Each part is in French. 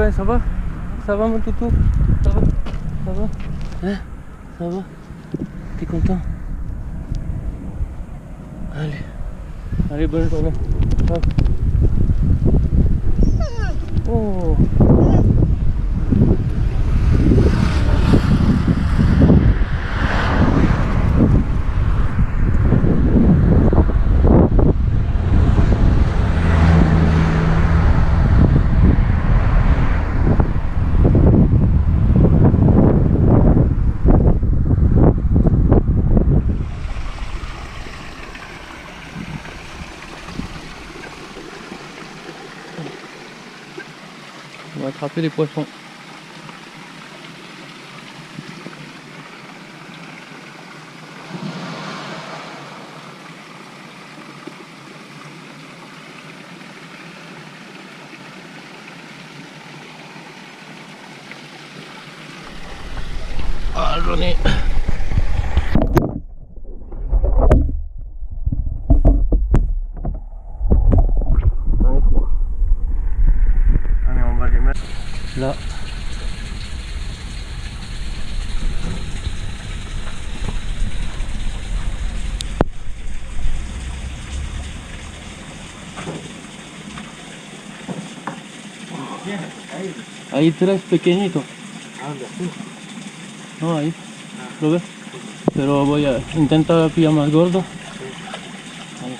copain, ça va? Ça va mon toutou? Ça va? Ça va? Hein? Ça va? T'es content? Allez. Allez, bonne journée. Ciao. Oh. On va attraper les poissons. Ah, j'en ai. J'en ai 3. Allez, on va les mettre là. Hay 3 pequeñitos. No, ahí. ¿Lo ves? Pero voy a intentar pillar más gordo. Ahí.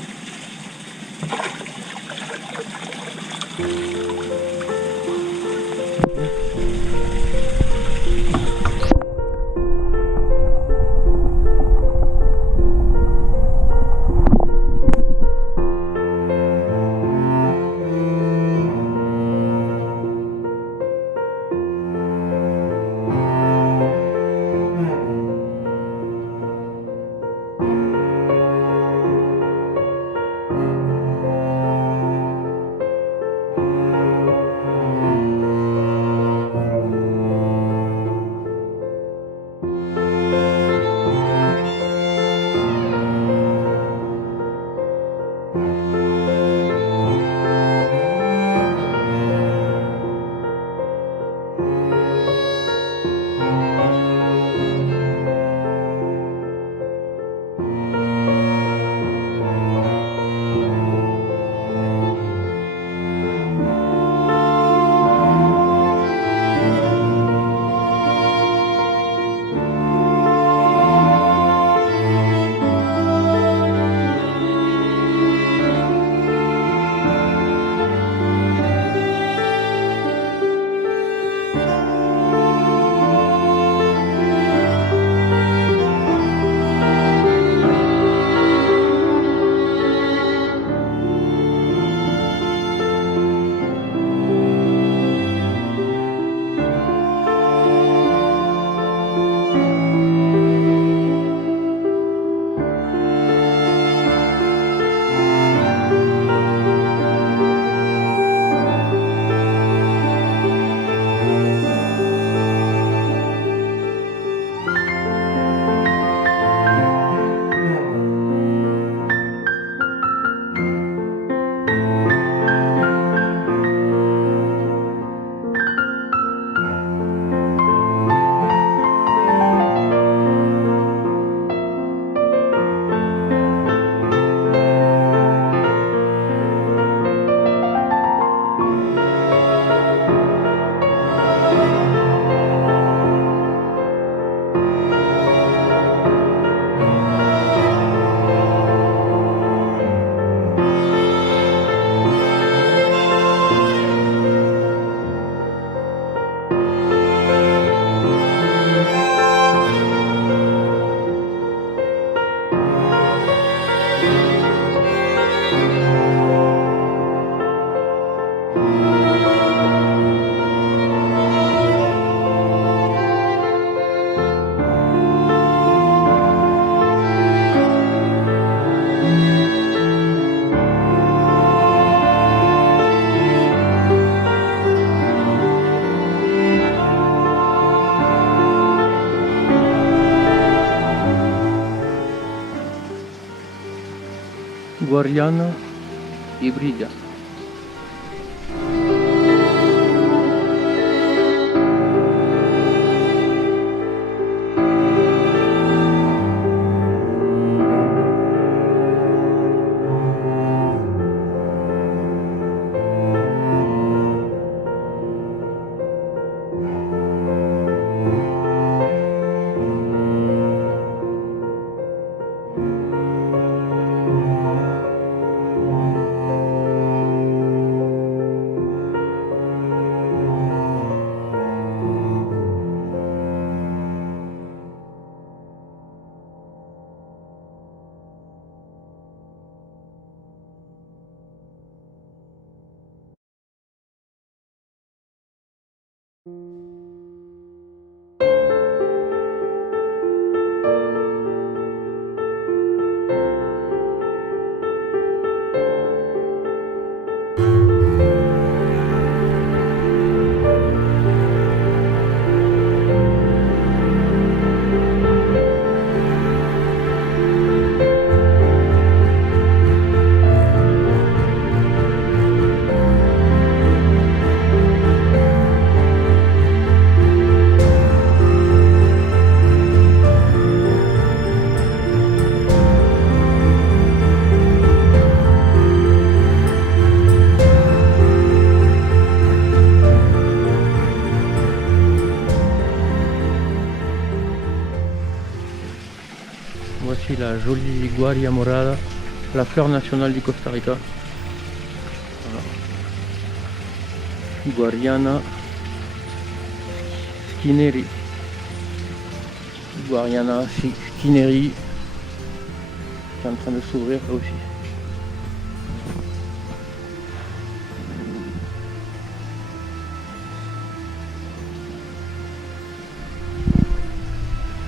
Guariana y brilla. Voici la jolie Guaria morada, la fleur nationale du Costa Rica. Voilà. Guariana skinneri. Guariana skinneri, qui est en train de s'ouvrir là aussi.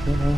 Voilà.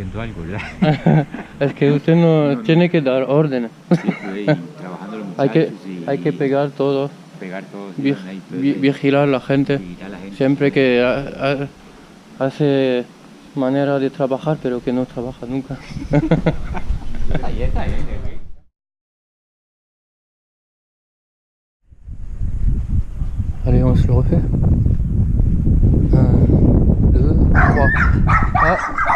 Haciendo algo, ¿verdad? Es que usted no tiene que dar órdenes. Sí, estoy trabajando los Hay muchachos hay que pegar todo, pegar todo, sí, ahí, vigilar a la gente. vigilar a la gente. Siempre que hace manera de trabajar, pero que no trabaja nunca. Ahí está, ahí. Allez, on se le refait. 1, 2, 3. Ah